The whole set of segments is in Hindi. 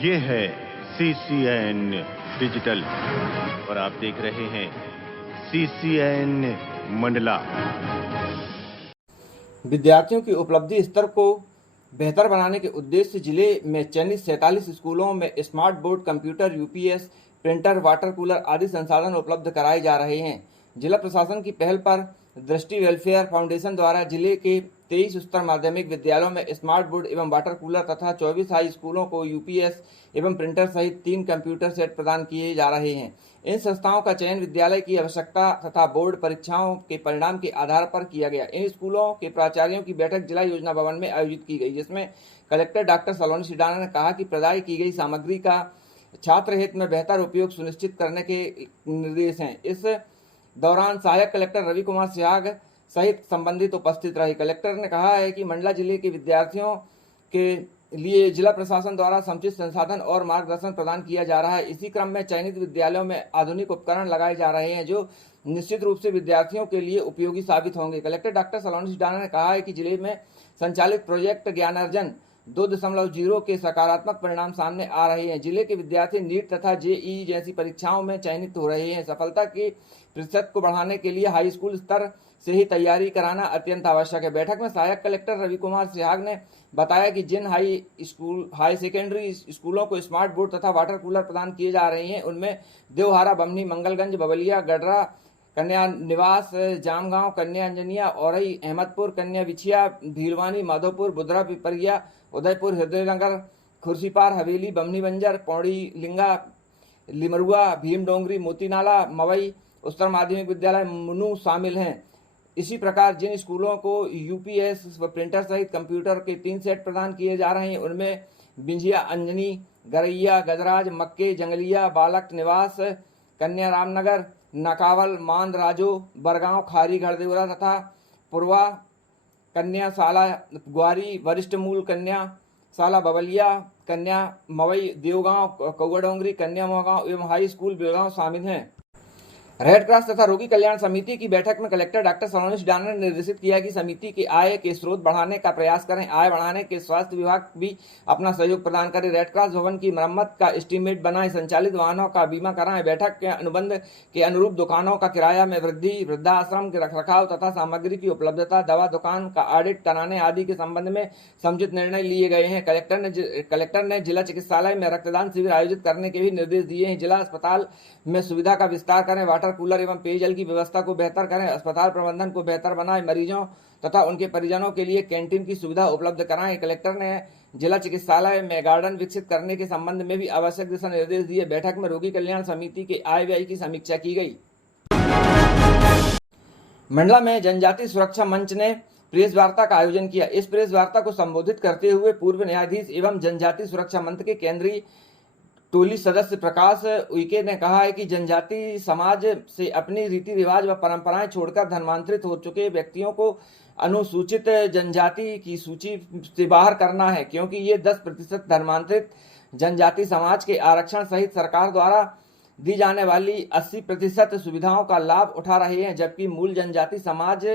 ये है CCN डिजिटल और आप देख रहे हैं CCN मंडला। विद्यार्थियों की उपलब्धि स्तर को बेहतर बनाने के उद्देश्य से जिले में चयनित 47 स्कूलों में smart board, computer, UPS, printer, water cooler आदि संसाधन उपलब्ध कराए जा रहे हैं। जिला प्रशासन की पहल पर दृष्टि वेलफेयर फाउंडेशन द्वारा जिले के 23 उच्चतर माध्यमिक विद्यालयों में स्मार्ट बोर्ड एवं वाटर कूलर तथा 24 हाई स्कूलों को UPS एवं प्रिंटर सहित 3 कंप्यूटर सेट प्रदान किए जा रहे हैं। इन संस्थाओं का चयन विद्यालय की आवश्यकता तथा बोर्ड परीक्षाओं के परिणाम के आधार पर किया गया। इन स्कूलों के प्राचार्यों की बैठक जिला योजना भवन में आयोजित की गई, जिसमें कलेक्टर डॉक्टर सलोनी सिडाना ने कहा कि प्रदाय की गई सामग्री का छात्र हित में बेहतर उपयोग सुनिश्चित करने के निर्देश हैं। इस दौरान सहायक कलेक्टर रवि कुमार सिहाग सहित संबंधित उपस्थित रहे। कलेक्टर ने कहा है कि मंडला जिले के विद्यार्थियों के लिए जिला प्रशासन द्वारा समुचित संसाधन और मार्गदर्शन प्रदान किया जा रहा है। इसी क्रम में चयनित विद्यालयों में आधुनिक उपकरण लगाए जा रहे हैं, जो निश्चित रूप से विद्यार्थियों के लिए उपयोगी साबित होंगे। कलेक्टर डॉक्टर सलोनी सिडाना ने कहा है कि जिले में संचालित प्रोजेक्ट ज्ञानार्जन 2.0 के सकारात्मक परिणाम सामने आ रहे हैं। जिले के विद्यार्थी नीट तथा JEE जैसी परीक्षाओं में चयनित हो रहे हैं। सफलता के प्रतिशत को बढ़ाने के लिए हाई स्कूल स्तर से ही तैयारी कराना अत्यंत आवश्यक है। बैठक में सहायक कलेक्टर रवि कुमार सिहाग ने बताया कि जिन हाई सेकेंडरी स्कूलों को स्मार्ट बोर्ड तथा वाटर कूलर प्रदान किए जा रहे हैं, उनमें देवहारा, बमनी, मंगलगंज, बबलिया, गडरा, कन्या निवास, जामगांव, कन्या अंजनिया, औरई, अहमदपुर, कन्या बिछिया, भीलवानी, माधोपुर, बुधरा, पिपरिया, उदयपुर, हृदयनगर, खुर्सीपार, हवेली, बमनी बंजर, पौड़ी, लिंगा, लिमरुआ, भीम डोंगरी, मोतीनाला, मवई उच्चतर माध्यमिक विद्यालय मुनू शामिल हैं। इसी प्रकार जिन स्कूलों को UPS व प्रिंटर सहित कंप्यूटर के 3 सेट प्रदान किए जा रहे हैं, उनमें बिंजिया, अंजनी, गरैया, गजराज, मक्के, जंगलिया, बालक निवास, कन्या रामनगर, नकावल, मांद, राजो, बरगांव, खारी, घरदेवरा तथा पूर्वा कन्या शाला ग्वारी, वरिष्ठ मूल कन्या शाला बबलिया, कन्या मवई, देवगांव, कौगडोंगरी, कन्या मोहगांव एवं हाई स्कूल बेलगांव शामिल हैं। रेड क्रॉस तथा रोगी कल्याण समिति की बैठक में कलेक्टर डॉक्टर सलोनी सिडाना ने निर्देशित किया कि समिति की आय के स्रोत बढ़ाने का प्रयास करें। आय बढ़ाने के स्वास्थ्य विभाग भी अपना सहयोग प्रदान करे। रेड क्रॉस भवन की मरम्मत का एस्टीमेट बनाएं, संचालित वाहनों का बीमा कराएं। बैठक के अनुबंध के अनुरूप दुकानों का किराया में वृद्धि, वृद्धाश्रम के रखरखाव तथा सामग्री की उपलब्धता, दवा दुकान का ऑडिट कराने आदि के संबंध में समुचित निर्णय लिए गए हैं। कलेक्टर ने जिला चिकित्सालय में रक्तदान शिविर आयोजित करने के भी निर्देश दिए हैं। जिला अस्पताल में सुविधा का विस्तार करें, वाटर कूलर एवं पेयजल की व्यवस्था को बेहतर करें, अस्पताल प्रबंधन को बेहतर बनाएं, मरीजों तथा उनके परिजनों के लिए कैंटीन की सुविधा उपलब्ध कराएं। कलेक्टर ने जिला चिकित्सालय में गार्डन विकसित करने के संबंध में भी आवश्यक दिशा निर्देश दिए। बैठक में रोगी कल्याण समिति के आय व्यय की समीक्षा की गई। मंडला में जनजाति सुरक्षा मंच ने प्रेस वार्ता का आयोजन किया। इस प्रेस वार्ता को संबोधित करते हुए पूर्व न्यायाधीश एवं जनजाति सुरक्षा मंच के केंद्रीय टोली सदस्य प्रकाश उइके ने कहा है कि जनजाति समाज से अपनी रीति रिवाज व परंपराएं छोड़कर धर्मांतरित हो चुके व्यक्तियों को अनुसूचित जनजाति की सूची से बाहर करना है, क्योंकि ये 10% धर्मांतरित जनजाति समाज के आरक्षण सहित सरकार द्वारा दी जाने वाली 80% सुविधाओं का लाभ उठा रहे हैं, जबकि मूल जनजाति समाज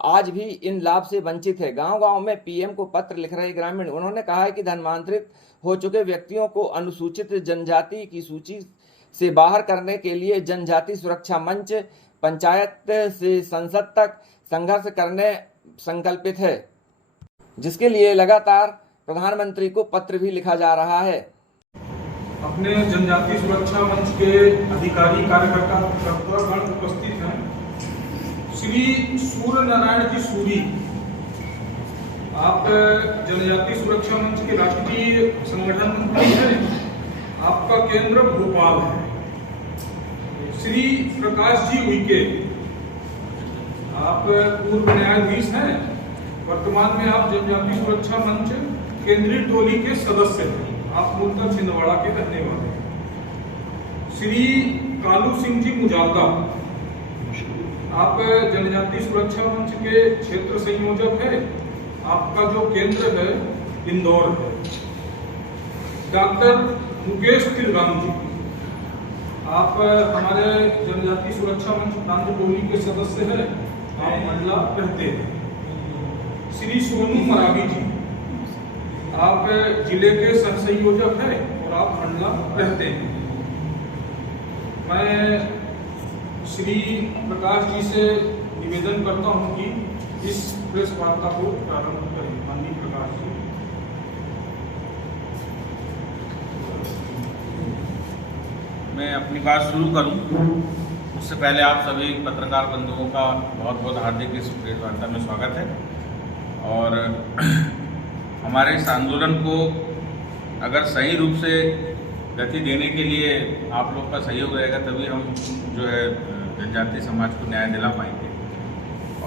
आज भी इन लाभ से वंचित है। गांव-गांव में PM को पत्र लिख रहे ग्रामीण, उन्होंने कहा है कि धर्मांतरित हो चुके व्यक्तियों को अनुसूचित जनजाति की सूची से बाहर करने के लिए जनजाति सुरक्षा मंच पंचायत से संसद तक संघर्ष करने संकल्पित है, जिसके लिए लगातार प्रधानमंत्री को पत्र भी लिखा जा रहा है। अपने जनजाति सुरक्षा मंच के अधिकारी कार्यकर्ता गण उपस्थित हैं। श्री सूर्य नारायण जी सूरी, आप जनजाति सुरक्षा मंच के राष्ट्रीय संगठन मंत्री हैं। आपका केंद्र भोपाल है। श्री प्रकाश जी उइके, आप पूर्व न्यायाधीश हैं। वर्तमान में आप जनजाति सुरक्षा मंच केंद्रीय टोली के सदस्य हैं। आप मूलतः छिंदवाड़ा के रहने वाले हैं। श्री कालू सिंह जी मुजालदा, आप जनजाति सुरक्षा मंच के क्षेत्र संयोजक है। आपका जो केंद्र है इंदौर है। डॉक्टर मुकेश तिलगाम जी, आप हमारे जनजाति सुरक्षा मंच प्रांत टोली के सदस्य हैं। आप मंडला रहते हैं। श्री सोनू मरावी जी, आप जिले के सहसंयोजक हैं और आप मंडला रहते हैं। मैं श्री प्रकाश जी से निवेदन करता हूं कि इस प्रेस वार्ता को प्रारंभ करें। माननीय प्रकाश जी। मैं अपनी बात शुरू करूं उससे पहले आप सभी पत्रकार बंधुओं का बहुत बहुत हार्दिक इस प्रेस वार्ता में स्वागत है। और हमारे इस आंदोलन को अगर सही रूप से गति देने के लिए आप लोग का सहयोग रहेगा तभी हम जो है जनजातीय समाज को न्याय दिला पाएंगे।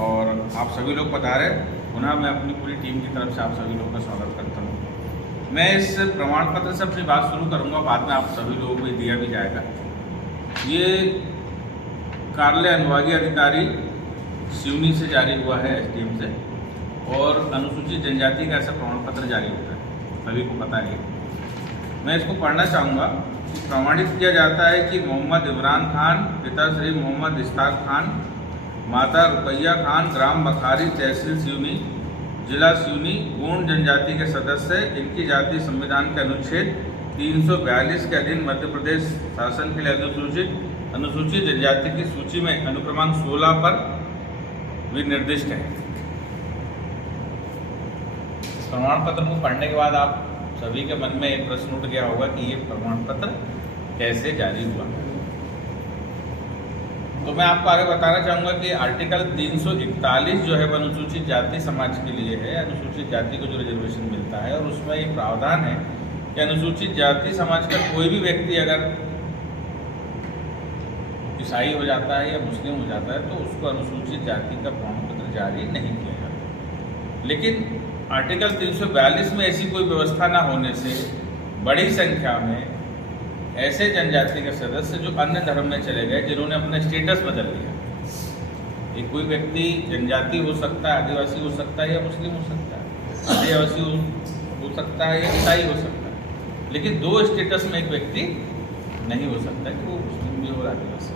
और आप सभी लोग पधारे, पुनः मैं अपनी पूरी टीम की तरफ से आप सभी लोगों का स्वागत करता हूँ। मैं इस प्रमाण पत्र से अपनी बात शुरू करूँगा, बाद में आप सभी लोगों को दिया भी जाएगा। ये कार्यालय अनुभागीय अधिकारी सिवनी से जारी हुआ है, एसडीएम से, और अनुसूचित जनजाति का ऐसा प्रमाण पत्र जारी होता है, सभी को पता है। मैं इसको पढ़ना चाहूँगा। प्रमाणित किया जाता है कि मोहम्मद इमरान खान, पिता श्री मोहम्मद इश्ताक खान, माता रुकैया खान, ग्राम बखारी, तहसील सिवनी, जिला सिवनी, गोंड जनजाति के सदस्य, इनकी जाति संविधान के अनुच्छेद 342 के अधीन मध्य प्रदेश शासन के लिए अनुसूचित जनजाति की सूची में अनुक्रमांक 16 पर विनिर्दिष्ट है। प्रमाण पत्र को पढ़ने के बाद आप सभी के मन में एक प्रश्न उठ गया होगा कि ये प्रमाण पत्र कैसे जारी हुआ। तो मैं आपको आगे बताना चाहूँगा कि आर्टिकल 341 जो है वो अनुसूचित जाति समाज के लिए है। अनुसूचित जाति को जो रिजर्वेशन मिलता है और उसमें एक प्रावधान है कि अनुसूचित जाति समाज का कोई भी व्यक्ति अगर ईसाई हो जाता है या मुस्लिम हो जाता है तो उसको अनुसूचित जाति का प्रमाण पत्र जारी नहीं किया जाता। लेकिन आर्टिकल 342 में ऐसी कोई व्यवस्था न होने से बड़ी संख्या में ऐसे जनजाति के सदस्य जो अन्य धर्म में चले गए, जिन्होंने अपना स्टेटस बदल लिया। एक कोई व्यक्ति जनजाति हो सकता है, आदिवासी हो सकता है या मुस्लिम हो सकता है, आदिवासी हो सकता है या ईसाई हो सकता है, लेकिन दो स्टेटस में एक व्यक्ति नहीं हो सकता कि वो मुस्लिम भी और आदिवासी।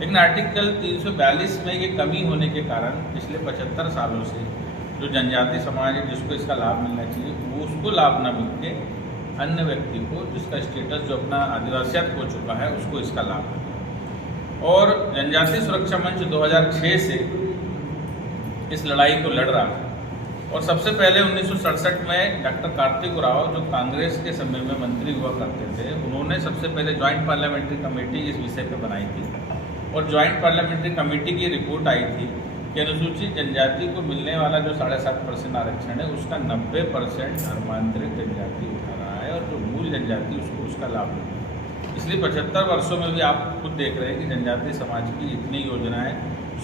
लेकिन आर्टिकल 342 में ये कमी होने के कारण पिछले 75 सालों से जो जनजाति समाज है जिसको इसका लाभ मिलना चाहिए वो उसको लाभ न मिल के अन्य व्यक्ति को जिसका स्टेटस जो अपना आदिवासियत हो चुका है उसको इसका लाभ मिला। और जनजाति सुरक्षा मंच 2006 से इस लड़ाई को लड़ रहा है। और सबसे पहले 1967 में डॉक्टर कार्तिक उरांव जो कांग्रेस के समय में मंत्री हुआ करते थे, उन्होंने सबसे पहले ज्वाइंट पार्लियामेंट्री कमेटी इस विषय पर बनाई थी। और ज्वाइंट पार्लियामेंट्री कमेटी की रिपोर्ट आई थी कि अनुसूचित जनजाति को मिलने वाला जो 7.5% आरक्षण है उसका 90% धर्मांतरित जनजाति उठा रहा है और जो मूल जनजाति उसको उसका लाभ मिल रहा है। इसलिए 75 वर्षों में भी आप खुद देख रहे हैं कि जनजाति समाज की इतनी योजनाएं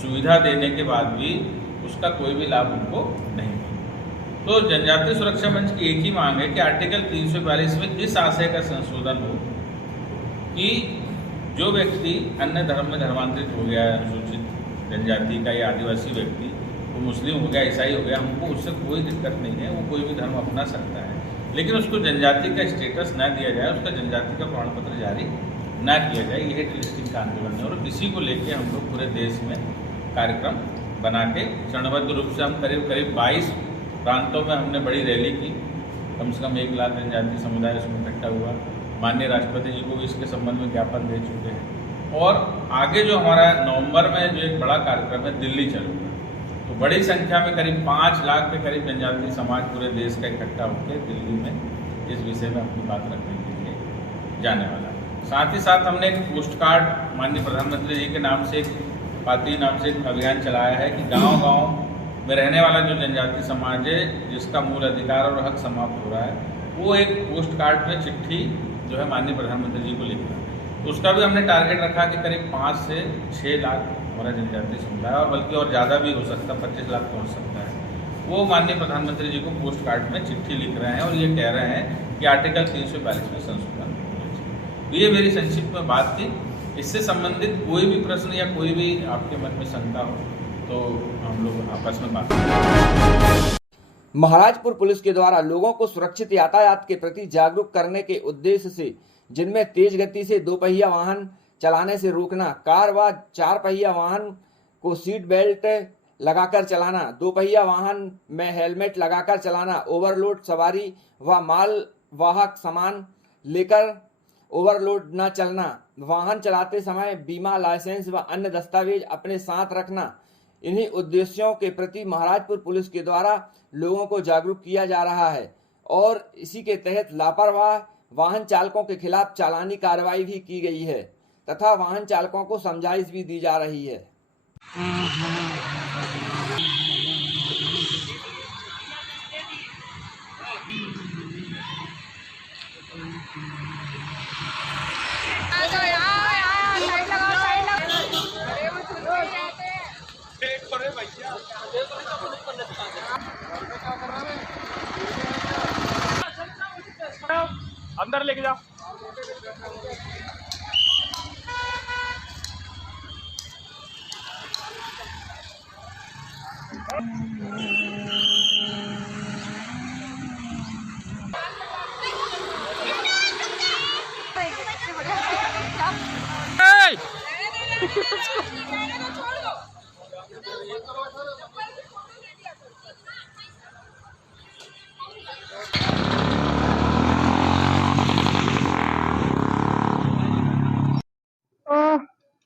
सुविधा देने के बाद भी उसका कोई भी लाभ उनको नहीं मिला। तो जनजाति सुरक्षा मंच की एक ही मांग है कि आर्टिकल 342 में इस आशय का संशोधन हो कि जो व्यक्ति अन्य धर्म में धर्मांतरित हो गया है, अनुसूचित जनजाति का या आदिवासी व्यक्ति, वो मुस्लिम हो गया, ईसाई हो गया, हमको उससे कोई दिक्कत नहीं है, वो कोई भी धर्म अपना सकता है, लेकिन उसको जनजाति का स्टेटस न दिया जाए, उसका जनजाति का प्रमाण पत्र जारी न किया जाए। यही डिलिस्टिंग का आंदोलन है और इसी को लेकर हम लोग पूरे देश में कार्यक्रम बना के चरणबद्ध रूप से हम करीब 22 प्रांतों में हमने बड़ी रैली की। कम से कम 1 लाख जनजाति समुदाय उसमें इकट्ठा हुआ। माननीय राष्ट्रपति जी को भी इसके संबंध में ज्ञापन दे चुके हैं। और आगे जो हमारा नवंबर में जो एक बड़ा कार्यक्रम है दिल्ली चलूँगा, तो बड़ी संख्या में करीब 5 लाख के करीब जनजातीय समाज पूरे देश का इकट्ठा होकर दिल्ली में इस विषय में अपनी बात रखने के लिए जाने वाला है। साथ ही साथ हमने एक पोस्ट कार्ड माननीय प्रधानमंत्री जी के नाम से, एक पाती नाम से एक अभियान चलाया है कि गाँव में रहने वाला जो जनजातीय समाज है जिसका मूल अधिकार और हक समाप्त हो रहा है, वो एक पोस्ट कार्ड पे चिट्ठी जो है माननीय प्रधानमंत्री जी को लिखना है। तो उसका भी हमने टारगेट रखा कि करीब 5 से 6 लाख हमारा जनजातीय समुदाय, और बल्कि और ज़्यादा भी हो सकता है, 25 लाख पहुँच सकता है, वो माननीय प्रधानमंत्री जी को पोस्ट कार्ड में चिट्ठी लिख रहे हैं और ये कह रहे हैं कि आर्टिकल 342 में संशोधन होना चाहिए। ये मेरी संक्षिप्त में बात थी। इससे संबंधित कोई भी प्रश्न या कोई भी आपके मन में शंका हो तो हम लोग आपस में बात करें। महाराजपुर पुलिस के द्वारा लोगों को सुरक्षित यातायात के प्रति जागरूक करने के उद्देश्य से, जिनमें तेज गति से 2 पहिया वाहन चलाने से रोकना, कार व 4 पहिया वाहन को सीट बेल्ट लगाकर चलाना, दोपहिया वाहन में हेलमेट लगाकर चलाना, ओवरलोड सवारी व माल वाहक सामान लेकर ओवरलोड न चलना, वाहन चलाते समय बीमा, लाइसेंस व अन्य दस्तावेज अपने साथ रखना। इन्हीं उद्देश्यों के प्रति महाराजपुर पुलिस के द्वारा लोगों को जागरूक किया जा रहा है और इसी के तहत लापरवाह वाहन चालकों के खिलाफ चालानी कार्रवाई भी की गई है तथा वाहन चालकों को समझाइश भी दी जा रही है। अंदर लेके जाओ।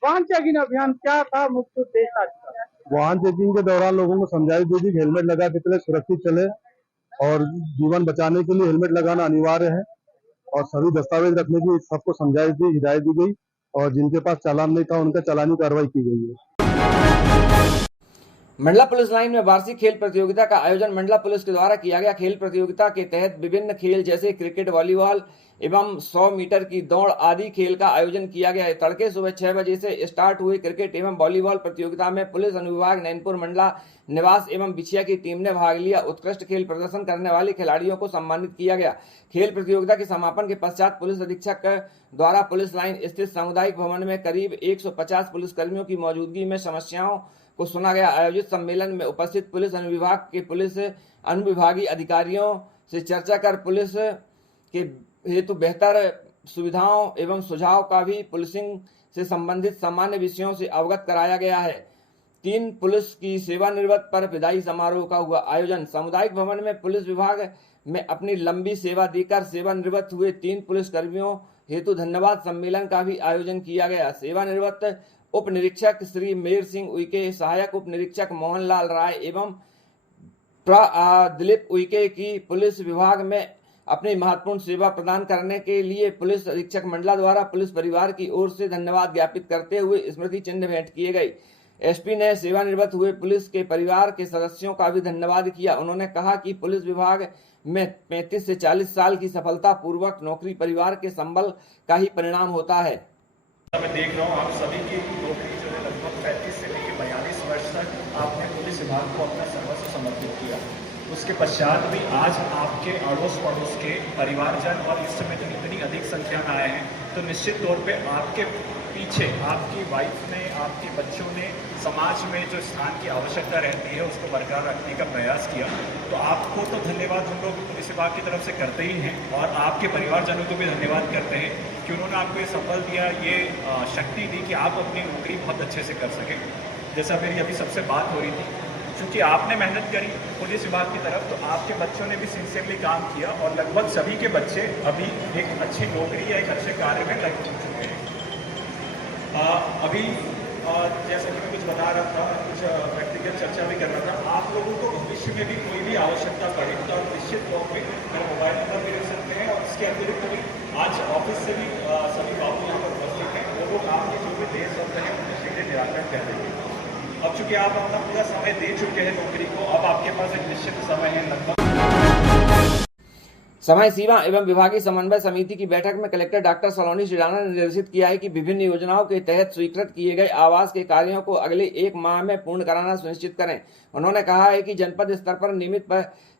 वाहन चेकिंग अभियान क्या था, मुख्य उद्देश्य आज का? वाहन चेकिंग के दौरान लोगों को समझाइश दी थी कि हेलमेट लगा के चले, सुरक्षित चले और जीवन बचाने के लिए हेलमेट लगाना अनिवार्य है और सभी दस्तावेज रखने की सबको समझाइश दी, हिदायत दी गई और जिनके पास चालान नहीं था उनका चालानी कार्रवाई की गई है। मंडला पुलिस लाइन में वार्षिक खेल प्रतियोगिता का आयोजन मंडला पुलिस के द्वारा किया गया। खेल प्रतियोगिता के तहत विभिन्न खेल जैसे क्रिकेट, वॉलीबॉल एवं 100 मीटर की दौड़ आदि खेल का आयोजन किया गया है। तड़के सुबह 6 बजे से स्टार्ट हुई क्रिकेट एवं वॉलीबॉल प्रतियोगिता में पुलिस अनुविभाग नैनपुर मंडला निवास एवं बिछिया की टीम ने भाग लिया। उत्कृष्ट खेल प्रदर्शन करने वाले खिलाड़ियों को सम्मानित किया गया। खेल प्रतियोगिता के समापन के पश्चात पुलिस अधीक्षक द्वारा पुलिस लाइन स्थित सामुदायिक भवन में करीब 150 पुलिसकर्मियों की मौजूदगी में समस्याओं को सुना गया। आयोजित सम्मेलन में उपस्थित पुलिस अनुविभाग के पुलिस अनुविभागीय अधिकारियों से चर्चा कर पुलिस के हेतु बेहतर सुविधाओं एवं सुझाव का भी पुलिसिंग से संबंधित सामान्य विषयों से अवगत कराया गया है। 3 पुलिस की सेवानिवृत्त पर विदाई समारोह का हुआ आयोजन। सामुदायिक भवन में पुलिस विभाग में अपनी लंबी सेवा देकर सेवानिवृत्त हुए 3 पुलिसकर्मियों हेतु धन्यवाद सम्मेलन का भी आयोजन किया गया। सेवानिवृत्त उप निरीक्षक श्री मेर सिंह उइके, सहायक उप निरीक्षक मोहनलाल राय एवं दिलीप उइके की पुलिस विभाग में अपनी महत्वपूर्ण सेवा प्रदान करने के लिए पुलिस अधीक्षक मंडला द्वारा पुलिस परिवार की ओर से धन्यवाद ज्ञापित करते हुए स्मृति चिन्ह भेंट किए गए। एसपी ने सेवानिवृत्त हुए पुलिस के परिवार के सदस्यों का भी धन्यवाद किया। उन्होंने कहा कि पुलिस विभाग में 35 से 40 साल की सफलता पूर्वक नौकरी परिवार के संबल का ही परिणाम होता है। मैं देख रहा हूँ आप सभी की नौकरी जो है लगभग 35 से लेकर 42 वर्ष तक आपने पुलिस विभाग को अपना सर्वस्व समर्पित किया। उसके पश्चात भी आज आपके अड़ोस पड़ोस के परिवारजन और इस समय तो इतनी अधिक संख्या में आए हैं, तो निश्चित तौर पे आपके पीछे आपकी वाइफ ने, आपके बच्चों ने समाज में जो स्थान की आवश्यकता रहती है उसको बरकरार रखने का प्रयास किया। तो आपको तो धन्यवाद हम लोग पुलिस विभाग की तरफ से करते ही हैं और आपके परिवारजनों को भी धन्यवाद करते हैं कि उन्होंने आपको ये संबल दिया, ये शक्ति दी कि आप अपनी नौकरी बहुत अच्छे से कर सकें। जैसा मेरी अभी सबसे बात हो रही थी, क्योंकि आपने मेहनत करी पुलिस विभाग की तरफ, तो आपके बच्चों ने भी सिंसियरली काम किया और लगभग सभी के बच्चे अभी एक अच्छी नौकरी या एक अच्छे कार्य में लग चुके हैं। अभी जैसा कि मैं कुछ बता रहा था, कुछ व्यक्तिगत चर्चा भी कर रहा था, आप लोगों को भविष्य में भी कोई भी आवश्यकता पड़े तो आप निश्चित तौर पर मेरा मोबाइल नंबर भी रख सकते हैं और इसके अतिरिक्त भी आज ऑफिस से भी सभी बाबू यहाँ पर उपस्थित हैं, वो लोग आपके जो भी देश सकते हैं उनके सीधे निराकरण कर देंगे। अब चूंकि आप अपना पूरा समय दे चुके हैं नौकरी को, अब आपके पास एक निश्चित समय है लगभग समय सीमा एवं विभागीय समन्वय समिति की बैठक में कलेक्टर डॉक्टर सलोनी श्रीराणा ने निर्देशित किया है कि विभिन्न योजनाओं के तहत स्वीकृत किए गए आवास के कार्यों को अगले 1 माह में पूर्ण कराना सुनिश्चित करें। उन्होंने कहा है कि जनपद स्तर पर नियमित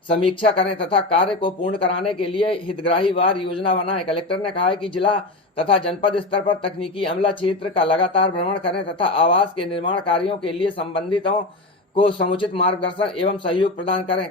समीक्षा करें तथा कार्य को पूर्ण कराने के लिए हितग्राहीवार योजना बनाएं। कलेक्टर ने कहा है कि जिला तथा जनपद स्तर पर तकनीकी अमला क्षेत्र का लगातार भ्रमण करें तथा आवास के निर्माण कार्यों के लिए संबंधितों को समुचित मार्गदर्शन एवं सहयोग प्रदान करें।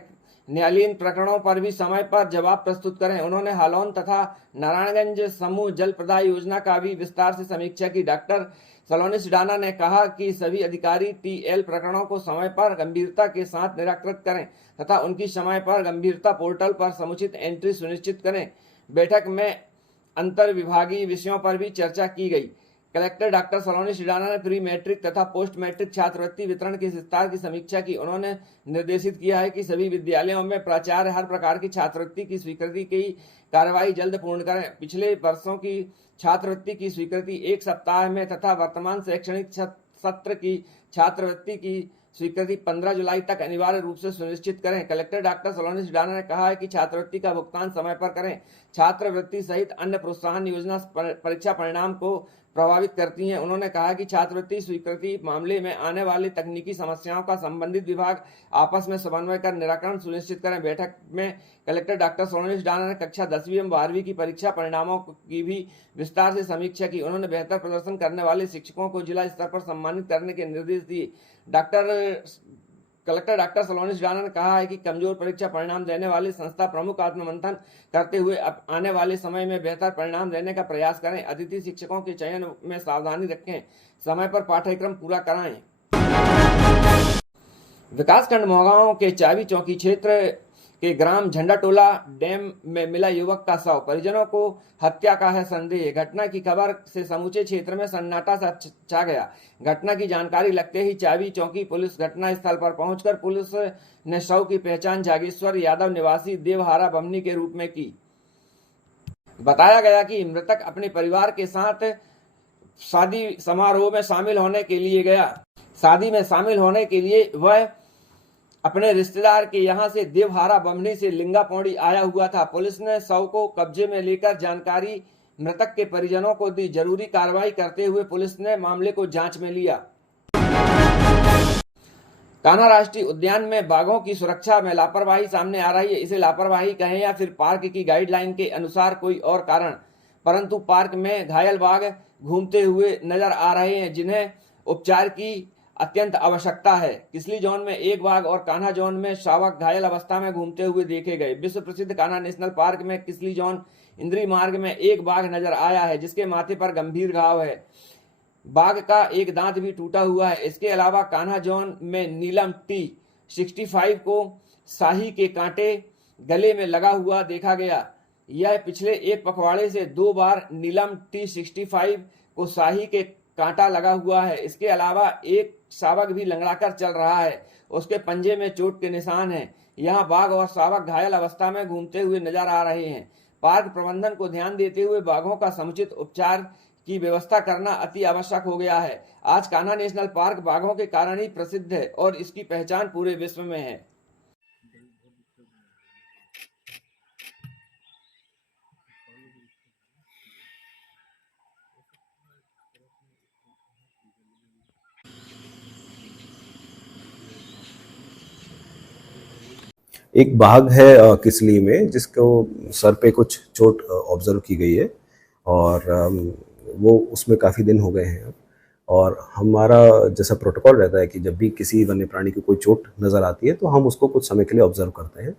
न्यायालयीन प्रकरणों पर भी समय पर जवाब प्रस्तुत करें। उन्होंने हालौन तथा नारायणगंज समूह जल प्रदाय योजना का भी विस्तार से समीक्षा की। डॉक्टर सलोनी सिडाना ने कहा कि सभी अधिकारी टीएल प्रकरणों को समय पर गंभीरता के साथ निराकृत करें तथा उनकी समय पर गंभीरता पोर्टल पर समुचित एंट्री सुनिश्चित करें। बैठक में अंतर विभागीय विषयों पर भी चर्चा की गई। कलेक्टर डॉक्टर सलोनी सिडाना ने प्री मैट्रिक तथा पोस्ट मैट्रिक छात्रवृत्ति वितरण के विस्तार की समीक्षा की। उन्होंने निर्देशित किया है कि सभी विद्यालयों में प्राचार्य हर प्रकार की छात्रवृत्ति की स्वीकृति की कार्रवाई जल्द पूर्ण करें। पिछले वर्षों की छात्रवृत्ति की स्वीकृति 1 सप्ताह में तथा वर्तमान शैक्षणिक सत्र की छात्रवृत्ति की स्वीकृति 15 जुलाई तक अनिवार्य रूप से सुनिश्चित करें। कलेक्टर डॉक्टर सलोनी सिडाना ने कहा है कि छात्रवृत्ति का भुगतान समय पर करें। छात्रवृत्ति सहित अन्य प्रोत्साहन योजना परीक्षा परिणाम को प्रभावित करती हैं। उन्होंने कहा कि छात्रवृत्ति स्वीकृति मामले में आने वाली तकनीकी समस्याओं का संबंधित विभाग आपस में समन्वय कर निराकरण सुनिश्चित करें। बैठक में कलेक्टर डॉक्टर सलोनी सिडाना ने कक्षा 10वीं एवं 12वीं की परीक्षा परिणामों की भी विस्तार से समीक्षा की। उन्होंने बेहतर प्रदर्शन करने वाले शिक्षकों को जिला स्तर पर सम्मानित करने के निर्देश दिए। कलेक्टर डॉक्टर सलोनी सिडाना ने कहा है कि कमजोर परीक्षा परिणाम देने वाली संस्था प्रमुख आत्ममंथन करते हुए अब आने वाले समय में बेहतर परिणाम देने का प्रयास करें। अतिथि शिक्षकों के चयन में सावधानी रखें, समय पर पाठ्यक्रम पूरा कराएं। विकासखंड मोहगांव के चाबी चौकी क्षेत्र के ग्राम झंडाटोला डैम में मिला युवक का शव। परिजनों को हत्या का है संदेह। घटना की खबर से समूचे क्षेत्र में सन्नाटा सा छा गया। घटना की जानकारी लगते ही चाबी चौकी पुलिस घटनास्थल पर पहुंचकर पुलिस ने शव की पहचान जागेश्वर यादव निवासी देवहारा बमनी के रूप में की। बताया गया कि मृतक अपने परिवार के साथ शादी समारोह में शामिल होने के लिए गया। शादी में शामिल होने के लिए वह अपने रिश्तेदार के यहां से देवहारा बमनी से लिंगा पौड़ी आया हुआ था। पुलिस ने शव को कब्जे में लेकर जानकारी मृतक के परिजनों को दी। जरूरी कार्रवाई करते हुए पुलिस ने मामले को जांच में लिया। कान्हा राष्ट्रीय उद्यान में बाघों की सुरक्षा में लापरवाही सामने आ रही है। इसे लापरवाही कहें या फिर पार्क की गाइडलाइन के अनुसार कोई और कारण, परंतु पार्क में घायल बाघ घूमते हुए नजर आ रहे हैं जिन्हें उपचार की अत्यंत आवश्यकता है। किसली जोन में एक बाघ और कान्हा जोन में शावक घायल अवस्था में घूमते हुए देखे गए। विश्व प्रसिद्ध कान्हा नेशनल पार्क में किसली जोन इंद्री मार्ग में एक बाघ नजर आया है जिसके माथे पर गंभीर घाव है। बाघ का एक दांत भी टूटा हुआ है। इसके अलावा कान्हा जोन में नीलम T65 को शाही के कांटे गले में लगा हुआ देखा गया। यह पिछले एक पखवाड़े से 2 बार नीलम T65 को शाही के कांटा लगा हुआ है। इसके अलावा एक शावक भी लंगड़ाकर चल रहा है। उसके पंजे में चोट के निशान हैं। यहाँ बाघ और शावक घायल अवस्था में घूमते हुए नजर आ रहे हैं। पार्क प्रबंधन को ध्यान देते हुए बाघों का समुचित उपचार की व्यवस्था करना अति आवश्यक हो गया है। आज कान्हा नेशनल पार्क बाघों के कारण ही प्रसिद्ध है और इसकी पहचान पूरे विश्व में है। एक बाघ है किसली में जिसको सर पे कुछ चोट ऑब्जर्व की गई है और वो उसमें काफ़ी दिन हो गए हैं। और हमारा जैसा प्रोटोकॉल रहता है कि जब भी किसी वन्य प्राणी की कोई चोट नज़र आती है तो हम उसको कुछ समय के लिए ऑब्जर्व करते हैं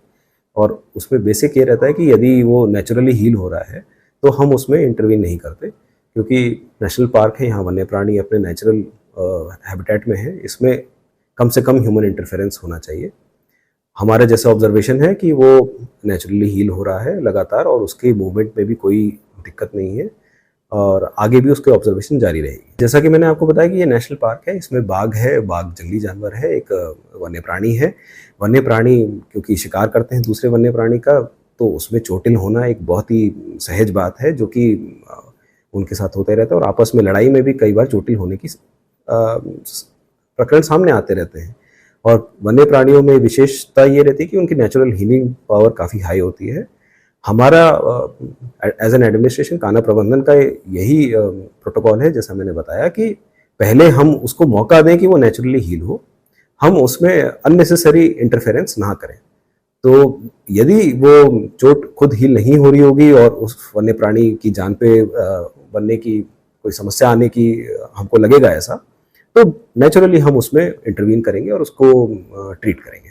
और उसमें बेसिक ये रहता है कि यदि वो नेचुरली हील हो रहा है तो हम उसमें इंटरवीन नहीं करते, क्योंकि नेशनल पार्क है, यहाँ वन्य प्राणी अपने नेचुरल हैबिटेट में है। इसमें कम से कम ह्यूमन इंटरफेरेंस होना चाहिए। हमारे जैसा ऑब्जर्वेशन है कि वो नेचुरली हील हो रहा है लगातार और उसके मूवमेंट में भी कोई दिक्कत नहीं है और आगे भी उसके ऑब्जर्वेशन जारी रहेगी। जैसा कि मैंने आपको बताया कि ये नेशनल पार्क है, इसमें बाघ है, बाघ जंगली जानवर है, एक वन्य प्राणी है। वन्य प्राणी क्योंकि शिकार करते हैं दूसरे वन्य प्राणी का, तो उसमें चोटिल होना एक बहुत ही सहज बात है जो कि उनके साथ होते रहता है और आपस में लड़ाई में भी कई बार चोटिल होने की प्रकरण सामने आते रहते हैं। और वन्य प्राणियों में विशेषता ये रहती है कि उनकी नेचुरल हीलिंग पावर काफ़ी हाई होती है। हमारा एज एन एडमिनिस्ट्रेशन कान्हा प्रबंधन का यही प्रोटोकॉल है, जैसा मैंने बताया, कि पहले हम उसको मौका दें कि वो नेचुरली हील हो, हम उसमें अननेसेसरी इंटरफेरेंस ना करें। तो यदि वो चोट खुद हील नहीं हो रही होगी और उस वन्य प्राणी की जान पे बनने की कोई समस्या आने की हमको लगेगा ऐसा, तो नेचुरली हम उसमें इंटरवीन करेंगे और उसको ट्रीट करेंगे।